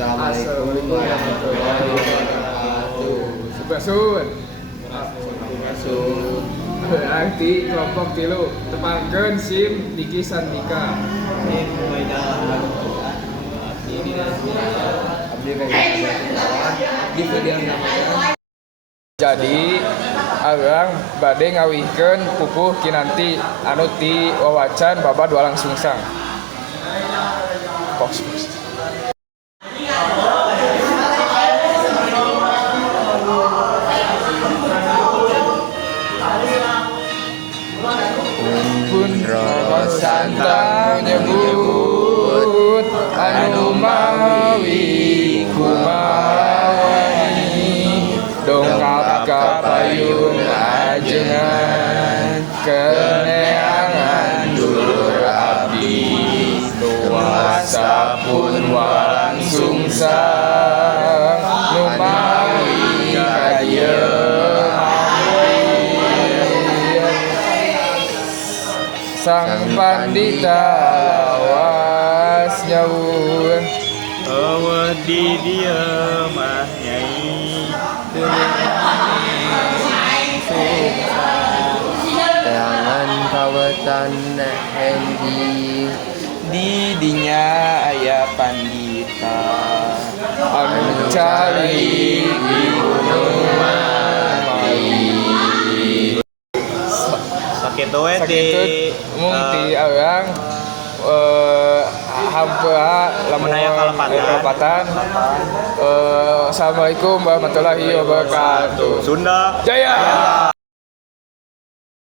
Assalamualaikum warahmatullahi wabarakatuh. Subasun. Masuk. Berarti kelompok tilu tepangkeun sim Diki Sandika. Di video namakan. Jadi arang bade ngawihkeun pupuh kinanti anu ti wawacan babad walang sungsang. Pos. Pun Roro Santang nyebut anu mawi kumawani dongkap ka payung ajengan keneangan dulur abdi nuasa pun walang sungsang nu mawi ka dieu Sang Pandita lawas nyawun eueuh di dieu mah nyai Terangan kawetan Hendi di dinya aya pandita anu cari di gunung Mamawi. sakitu we di Sakitu mung ti arang hampura lamun aya kalepatan. Assalamualaikum warahmatullahi wabarakatuh. Sunda Jaya.